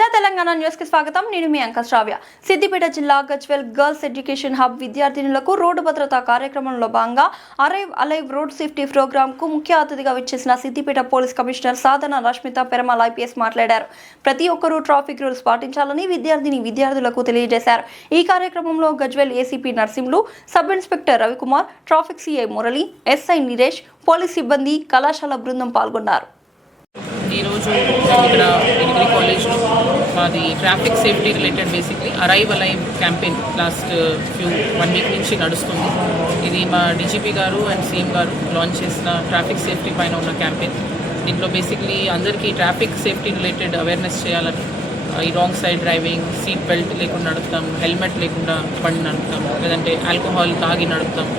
ప్రజా తెలంగాణ న్యూస్ కి స్వాగతం. నేను మీ అంక శ్రావ్య. సిద్దిపేట జిల్లా గజ్వేల్ గర్ల్స్ ఎడ్యుకేషన్ హబ్ విద్యార్థినులకు రోడ్డు భద్రతా కార్యక్రమంలో భాగంగా arrive alive road safety program కు ముఖ్య అతిథిగా విచ్చేసిన Siddipet police commissioner Sadhana Rashmita Perumal IPS మాట్లాడారు. ప్రతి ఒక్కరూ ట్రాఫిక్ రూల్స్ పాటించాలని విద్యార్థులకు తెలియజేశారు. ఈ కార్యక్రమంలో Gajwel ACP Narsimhulu, sub inspector Ravikumar, traffic CI Murali, SI Niresh, police సిబ్బంది, కళాశాల బృందం పాల్గొన్నారు. ఈరోజు ఇక్కడ డిగ్రీ కాలేజ్లో మాది traffic safety related basically arrive alive campaign last 1 week నుంచి నడుస్తుంది. ఇది మా డీజీపీ గారు అండ్ సీఎం గారు లాంచ్ చేసిన ట్రాఫిక్ సేఫ్టీ పైన ఉన్న క్యాంపెయిన్. దీంట్లో బేసిక్లీ అందరికీ ట్రాఫిక్ సేఫ్టీ రిలేటెడ్ అవేర్నెస్ చేయాలని, ఈ wrong side driving, seat belt లేకుండా నడుపుతాం, హెల్మెట్ లేకుండా బండి నడుపుతాం, లేదంటే ఆల్కహాల్ తాగి నడుపుతాం,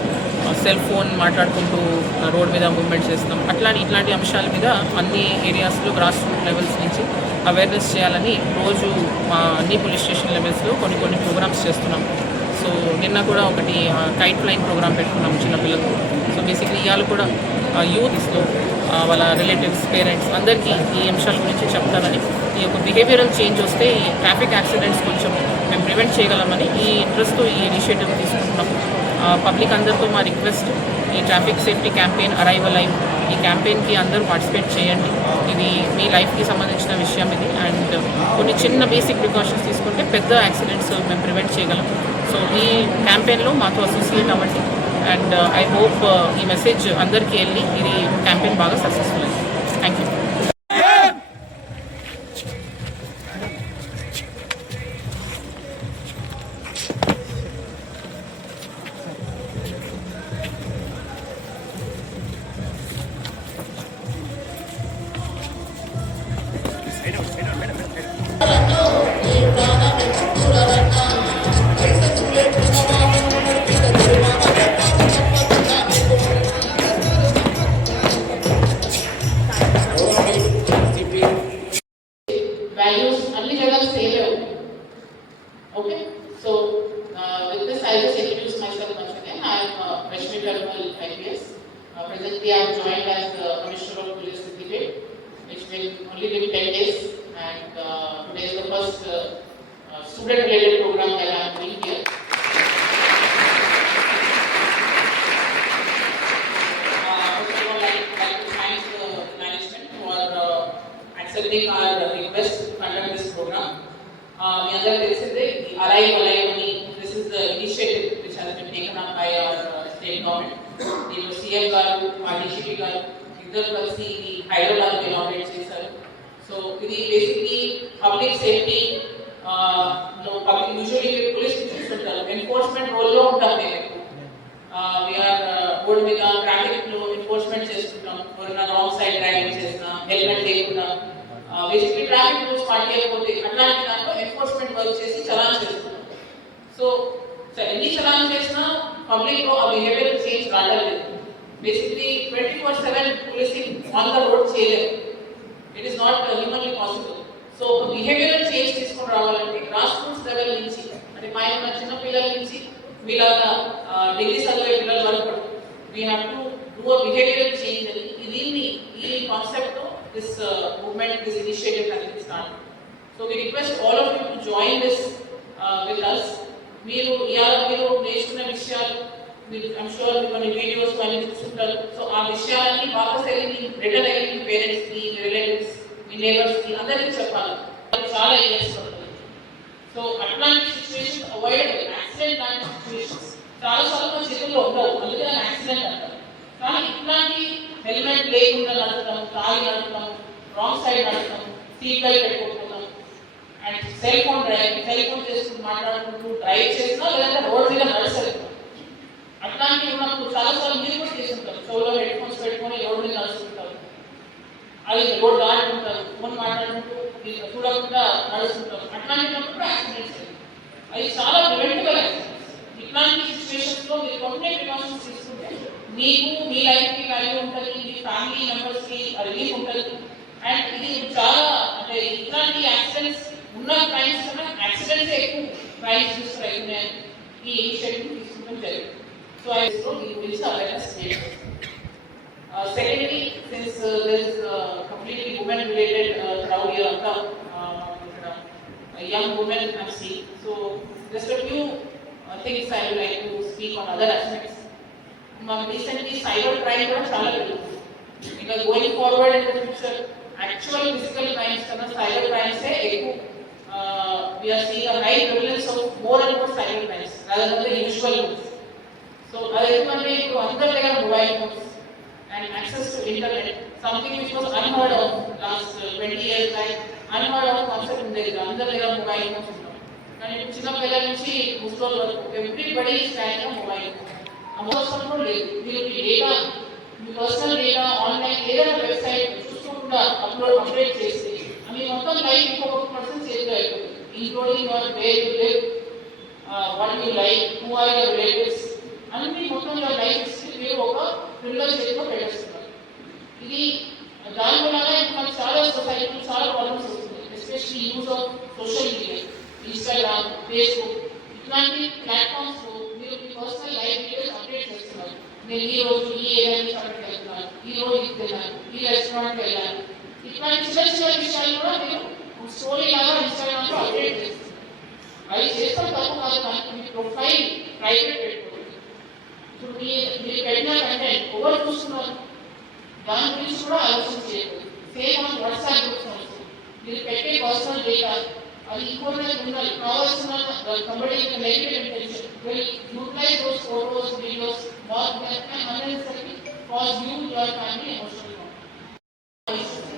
సెల్ ఫోన్ మాట్లాడుకుంటూ రోడ్ మీద మూవ్మెంట్ చేస్తాం. ఇట్లాంటి అంశాల మీద అన్ని ఏరియాస్లో గ్రాస్ రూట్ లెవెల్స్ నుంచి అవేర్నెస్ చేయాలని రోజు మా అన్ని పోలీస్ స్టేషన్ లెవెల్స్లో కొన్ని ప్రోగ్రామ్స్ చేస్తున్నాం. సో నిన్న కూడా ఒకటి కైట్ ఫ్లైయింగ్ ప్రోగ్రామ్ పెట్టుకున్నాం చిన్నపిల్లలకు. సో బేసిక్లీ ఇవాళ కూడా యూత్స్లో వాళ్ళ రిలేటివ్స్, పేరెంట్స్ అందరికీ ఈ అంశాల గురించి చెప్తారని, ఈ యొక్క బిహేవియరల్ చేంజ్ వస్తే ఈ ట్రాఫిక్ యాక్సిడెంట్స్ కొంచెం మేము ప్రివెంట్ చేయగలమని ఈ ఇంట్రెస్ట్తో ఈ ఇనిషియేటివ్ తీసుకుంటున్నాం. పబ్లిక్ అందరితో మా రిక్వెస్ట్, ఈ traffic safety campaign arrive alive ఈ క్యాంపెయిన్కి అందరూ పార్టిసిపేట్ చేయండి. ఇది మీ లైఫ్కి సంబంధించిన విషయం ఇది. అండ్ కొన్ని చిన్న బేసిక్ ప్రికాషన్స్ తీసుకుంటే పెద్ద యాక్సిడెంట్స్ మేము ప్రివెంట్ చేయగలం. సో ఈ క్యాంపెయిన్లో మాతో అసోసియేట్ అవ్వండి. అండ్ ఐ హోప్ ఈ మెసేజ్ అందరికీ వెళ్ళి ఇది క్యాంపెయిన్ బాగా సక్సెస్ఫుల్ అయింది. Thank you. Values only jagah same hai. Okay, so with this I just introduce myself once again. I am Rashmi Perumal, IPS. Presently I am joined as the Commissioner of Police Siddipet, which will only be 10 days, and today is the first student related program that I am doing here. First of all, I would like to thank the management for accepting our request to conduct this program. We under this is the Arrive Alive money. This is the initiative which has been taken up by our state government. The CM garu, DCP garu, iddaru kalisi the Hyderabad inaugurate chesaru. So ఇది basically public safety. Public usually police చూస్తుంటారు, enforcement role లో ఉంటాం మేము. We are road మీద traffic లో enforcement చేస్తుంటాం. ఎవరైనా wrong side driving చేసినా, హెల్మెట్ లేకుండా, బేసిక్లీ ట్రాఫిక్ రూల్స్ పాటించకపోతే అట్లాంటి దాంట్లో ఎన్ఫోర్స్మెంట్ వర్క్ చేసి చలాన్ చేస్తున్నాం. సో ఎన్ని చలాన్ చేసినా పబ్లిక్ లో ఆ బిహేవియర్ చేంజ్ రాలేదు. Basically 24/7 policing on the road చేయలేదు. It is not humanly possible. So behavioural change తీసుకొని రావాలంటే గ్రాస్ రూట్స్ లెవెల్ నుంచి, అంటే మా యొక్క చిన్న పిల్లల నుంచి మీలాగా డిగ్రీ చదివే పిల్లల వరకు we have to do a behavioural change అని దీన్ని ఈ concept this movement, this initiative has been started. So we request all of you to join this with us. మీరు నేర్చుకున్న విషయాలు, I'm sure మీరు కొన్ని వీడియోస్ అన్ని చూస్తుంటారు. సో ఆ విషయాలన్నీ వాపస్ వెళ్ళి రిటర్న్ అయ్యి మీ పేరెంట్స్కి, మీ రిలేటివ్స్, మీ నేబర్స్కి అందరికీ చెప్పాలి. చాలా ఇయర్స్ పడుతుంది. సో అట్లాంటి సిచ్యువేషన్ అవాయిడ్, యాక్సిడెంట్ లాంటి సిచ్యువేషన్స్ చాలా సార్లు చేతుల్లో ఉండవు, అందుకే దాన్ని యాక్సిడెంట్ అంటారు. కానీ ఇట్లాంటి హెల్మెట్ లేకుండా నడుపుతాం, తాగి నడుపుతాం, రాంగ్ సైడ్ నడుపుతాం, సీట్ బెల్ట్ పెట్టుకోకపోతాం, అండ్ సెల్ ఫోన్ చేసుకుంటూ మాట్లాడుకుంటూ డ్రైవ్ చేసినా, లేదంటే రోడ్ మీద నడుస్తాం. అట్లాంటివి ఉన్నప్పుడు చాలాసార్లు మీరు కూడా చేసుకుంటారు. చెవులో హెడ్ ఫోన్స్ పెట్టుకొని రోడ్ మీద నడుస్తుంటారు, అది రోడ్ దాటుకుంటారు, ఫోన్ మాట్లాడుకుంటూ చూడకుండా నడుస్తుంటారు. అట్లాంటిప్పుడు యాక్సిడెంట్స్, అది చాలా ప్రివెంటబుల్ యాక్సిడెంట్స్. ఇట్లాంటి సిచ్యువేషన్స్లో మీరు కొన్ని ప్రికాషన్స్ తీసుకుంటే మీకు మీ లైఫ్కి వాల్యూ ఉంటుంది, మీ ఫ్యామిలీ మెంబర్స్కి రిలీఫ్ ఉంటుంది. అండ్ ఇది చాలా, అంటే ఇట్లాంటి యాక్సిడెంట్స్ ఉన్న క్రైమ్స్ కన్నా యాక్సిడెంట్స్ ఎక్కువ క్రైమ్స్ రిజిస్టర్ అవుతున్నాయని ఈ ఇనిషియేటివ్ తీసుకుంటాం జరిగింది. సో ఐ ఈ గురించి అవేర్నెస్ చేయాలి. Secondly, since there is completely women-related crowd here, young women I'm seeing. So just a few things I would like to speak on other aspects. Recently cyber crime కూడా చాలా పెరుగుతుంది. ఇంకా going forward in the future actual physical crimes కన్నా cyber crimes ఎక్కువ we are seeing a high prevalence of more and more cyber crimes rather than the usual ones. So అదేంటంటే ఇప్పుడు అందరి దగ్గర mobile phones and access to internet, something which was unheard of last 20 years back, unheard of concept ఉండేది. అందరి దగ్గర mobile phones ఉంటాం, కానీ ఇప్పుడు చిన్న పిల్లల నుంచి ముసలి వరకు everybody is carrying a mobile phone. అవసరం కూడా లేదు. మీరు మీ డేటా, మీ పర్సనల్ డేటా ఆన్లైన్ ఏదైనా వెబ్సైట్ చూసుకోకుండా అప్డేట్ చేసి మీ మొత్తం లైఫ్ ఇంకొక పర్సన్ చేతిలో అయిపోతుంది, including your where you live, what you like, who are your relatives, అన్ని మొత్తం యువర్ లైఫ్ మీరు ఒక క్రిమినల్ చేతిలో పెట్టేస్తున్నారు. ఇది దానివల్ల మనకు చాలా సొసైటీలో చాలా ప్రాబ్లమ్స్ వస్తుంది. Especially use of social media, Instagram, Facebook ఇట్లాంటి ప్లాట్ఫామ్స్లో మీరు మీ పర్సనల్ లైఫ్ డీటెయిల్స్ అప్డేట్ చేస్తున్నారు. నేను ఈ రోజు ఈ ఏరియా నుంచి అక్కడికి వెళ్తున్నాను, ఈ రోజు ఇది వెళ్ళాను, ఈ రెస్టారెంట్కి వెళ్ళాను, ఇట్లాంటి చిన్న చిన్న విషయాలు కూడా మీరు స్టోరీ లాగా ఇన్స్టాగ్రామ్లో అప్డేట్ చేస్తున్నారు. అవి చేస్తాం తప్పు కాదు, కానీ మీ ప్రొఫైల్ ప్రైవేట్ పెట్టుకోండి. ఇప్పుడు మీరు పెట్టిన కంటెంట్ ఎవరు చూస్తున్నారు దాని గురించి కూడా ఆలోచన చేయలేదు. Same on WhatsApp groups also మీరు పెట్టే పర్సనల్ డేటా అది ఇంపార్టెంట్ ఉండాలి. కావాల్సిన somebody with a negative intention will utilize those photos, videos, more than unnecessarily cause you, your family emotional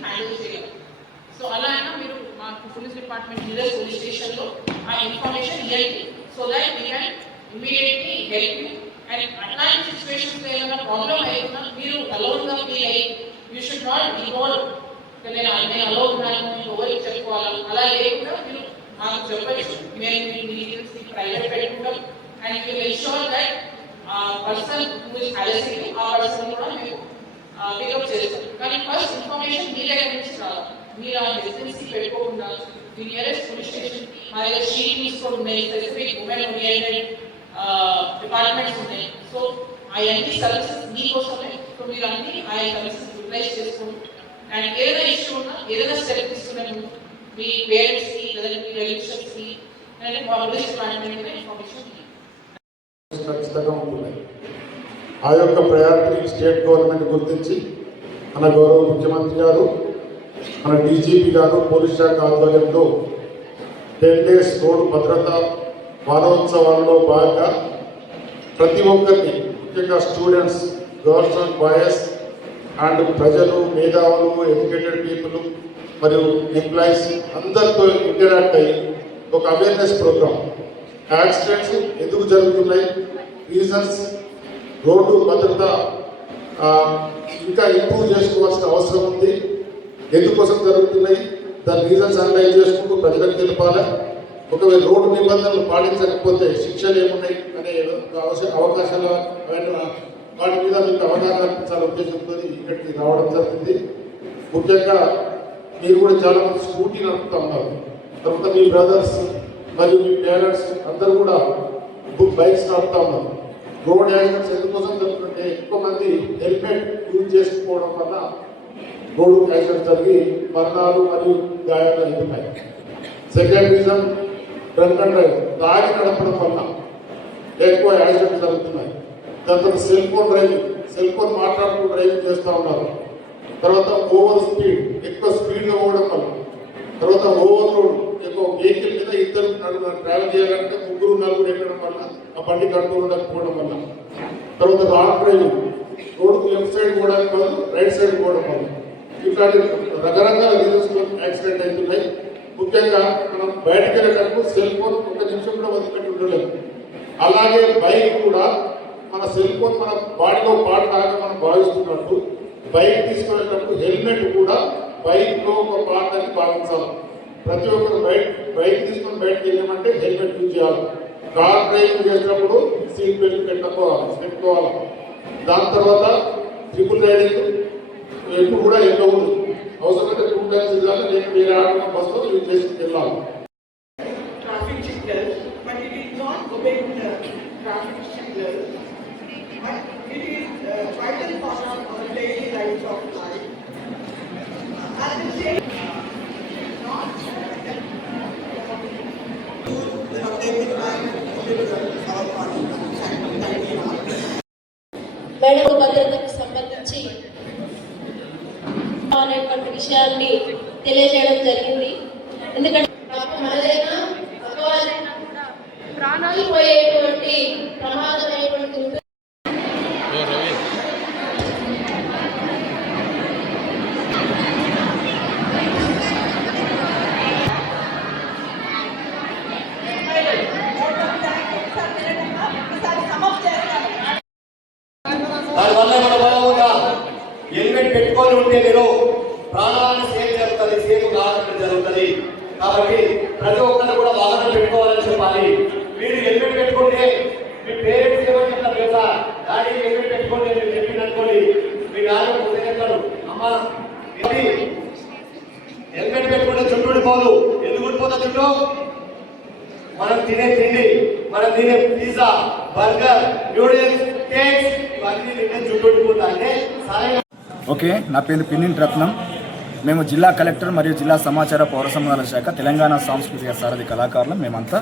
handle చేయాలి. సో అలా అయినా మీరు మాకు పోలీస్ డిపార్ట్మెంట్ మీద పోలీస్ స్టేషన్లో ఆ ఇన్ఫర్మేషన్ ఇవ్వండి, so that we can immediately help you. And అట్లాంటి సిచ్యువేషన్స్లో ఏమైనా ప్రాబ్లమ్ అవుతున్నా మీరు అలౌన్గా ఫీల్ అయ్యి యూ షుడ్ నాట్ ఇన్వాల్వ్. నేను అలౌ ఉన్నాను ఎవరికి చెప్పుకోవాలి అలా లేకుండా మీరు మాకు చెప్పచ్చు. మేము మీ డీటెయిల్స్ ప్రైవేట్ పెట్టుకుంటాం and you will ensure that person who is harassing ఆ పర్సన్ కూడా మేము పికప్ చేస్తాం. కానీ ఫస్ట్ ఇన్ఫర్మేషన్ మీ దగ్గర నుంచి రావాలి. మీరు ఆ రెసిడెన్సీ పెట్టుకోకుండా మీ నియరెస్ట్ పోలీస్ స్టేషన్ మా దగ్గర షీట్ తీసుకొని ఉన్నాయి, స్పెసిఫిక్ ఉమెన్ ఓరియంటెడ్ డిపార్ట్మెంట్స్ ఉన్నాయి. సో అవన్నీ సర్వీసెస్ మీకోసమే. సో మీరు అన్ని ఆ సర్వీసెస్ యూటిలైజ్ చేసుకోండి. అండ్ ఏదైనా ఇష్యూ ఉన్నా ఏదైనా స్టెప్ తీసుకునే ముందు మీ పేరెంట్స్కి లేదా మీ రిలేషన్స్కి అంటే మా పోలీస్ డిపార్ట్మెంట్ ఇన్ఫర్మేషన్ ఖచ్చితంగా ఉంటున్నాయి. ఆ యొక్క ప్రయారిటీని స్టేట్ గవర్నమెంట్ గుర్తించి మన గౌరవ ముఖ్యమంత్రి గారు, మన డీజీపీ గారు పోలీస్ శాఖ ఆధ్వర్యంలో 10 days రోడ్డు భద్రత వారోత్సవాల్లో భాగంగా ప్రతి ఒక్కరిని, ముఖ్యంగా students, girls and boys and ప్రజలు, మేధావులు, ఎడ్యుకేటెడ్ పీపుల్ మరియు ఎంప్లాయీస్ అందరితో ఇంటరాక్ట్ అయ్యి ఒక అవేర్నెస్ ప్రోగ్రామ్, యాక్సిడెంట్స్ ఎందుకు జరుగుతున్నాయి, రీజన్స్, రోడ్డు భద్రత ఇంకా ఇంప్రూవ్ చేసుకోవాల్సిన అవసరం ఉంది, ఎందుకోసం జరుగుతున్నాయి, దాని రీజన్స్ అనలైజ్ చేసుకుంటూ ప్రజలకు తెలపాలి. ఒకవేళ రోడ్డు నిబంధనలు పాటించకపోతే శిక్షలు ఏమున్నాయి అనే అవకాశాలు వాటి మీద మీకు అవగాహన కల్పించాలనే ఉద్దేశంతో ఇక్కడికి రావడం జరిగింది. ముఖ్యంగా మీరు కూడా చాలా మంది స్కూటీ నడుపుతూ ఉన్నారు, తర్వాత మీ బ్రదర్స్ మరియు మీ పేరెంట్స్ అందరూ కూడా బైక్స్ నడుపుతూ ఉన్నారు. రోడ్ యాక్సిడెంట్స్ ఎందుకోసం జరుగుతుంటే ఎక్కువ మంది హెల్మెట్ యూజ్ చేసుకోవడం వల్ల రోడ్డు యాక్సిడెంట్స్ జరిగి మరణాలు మరియు గాయాలు అవుతున్నాయి. Second reason drunk and drive, తాగి నడపడం వల్ల ఎక్కువ యాక్సిడెంట్స్ జరుగుతున్నాయి. దాని తర్వాత cell phone driving, cell phone మాట్లాడుతూ డ్రైవింగ్ చేస్తూ ఉన్నారు. తర్వాత ఓవర్ స్పీడ్, ఎక్కువ స్పీడ్లో పోవడం వల్ల, తర్వాత ఓవర్ లోడ్, ఎక్కువ వెహికల్ మీద ఇద్దరు ట్రావెల్ చేయాలంటే 3-4 ఎక్కడం వల్ల ఆ బండి కంట్రోల్ ఉండకపోవడం వల్ల, తర్వాత రాంగ్ డ్రైవింగ్, రోడ్డుకు లెఫ్ట్ సైడ్ పోవడానికి బదులు రైట్ సైడ్ పోవడం వల్ల, ఇట్లాంటి రకరకాల రీజన్స్ యాక్సిడెంట్ అవుతున్నాయి. ముఖ్యంగా మనం బయటకు వెళ్ళేటప్పుడు సెల్ ఫోన్ 1 నిమిషం కూడా వదిలిపెట్టి ఉండలేము. అలాగే బైక్ కూడా మన సెల్ ఫోన్ మన బాడీలో పార్ట్ లాగా మనం భావిస్తున్నట్టు బైక్ తీసుకునేటప్పుడు హెల్మెట్ కూడా బైక్లో ఒక పార్ట్ అని భావించాలి. ప్రతి ఒక్కరు బైక్ తీసుకొని బయటకు వెళ్ళామంటే హెల్మెట్ యూజ్ చేయాలి. కార్ డ్రైవింగ్ చేసినప్పుడు సీట్ బెల్ట్ పెట్టుకోవాలి. దాని తర్వాత ట్రిపుల్ రైడింగ్ ఎప్పుడు కూడా వెళ్ళకూడదు. అవసరమైతే 2 times వెళ్ళాలి, నేను వేరే ఆటో బస్సులో యూజ్ చేసి వెళ్ళాలి. Traffic signals, but it is not obeying the traffic signals. But it is a vital part of our daily life of life. At the same time, not madam భద్రతకు సంబంధించి అనేటువంటి విషయాన్ని తెలియజేయడం జరిగింది. ఎందుకంటే మనదైనా ప్రాణాలు పోయేటువంటి ప్రమాదమైనటువంటి దానివల్ల మన బలంగా హెల్మెట్ పెట్టుకొని ఉంటే మీరు ప్రాణాలను సేవ్ జరుగుతుంది, సేవ్ కావాలంటే జరుగుతుంది. కాబట్టి ప్రతి ఒక్కరు కూడా వాహనం పెట్టుకోవాలని చెప్పాలి. మీరు హెల్మెట్ పెట్టుకుంటే మీ పేరెంట్స్ ఏమని చెప్తారు తెలుసా? డాడీ హెల్మెట్ పెట్టుకోండి మీరు చెప్పింది అనుకోండి, మీ డాడీ చెప్తారు అమ్మ హెల్మెట్ పెట్టుకుంటే చుట్టూ ఊడిపోదు. ఎందుకు ఊడిపోతా చుట్టూ? మనం తినే తిండి, మనం తినే పిజ్జా, బర్గర్, న్యూడిల్స్, కేక్స్ ఇవన్నీ తింటే చుట్టూ ఊడిపోతా అంటే సరైన. ఓకే, నా పేరు పిన్నింటి రత్నం. మేము జిల్లా కలెక్టర్ మరియు జిల్లా సమాచార పౌర సంబంధాల శాఖ తెలంగాణ సాంస్కృతిక సారథి కళాకారులు. మేమంతా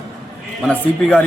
మన సిపి గారి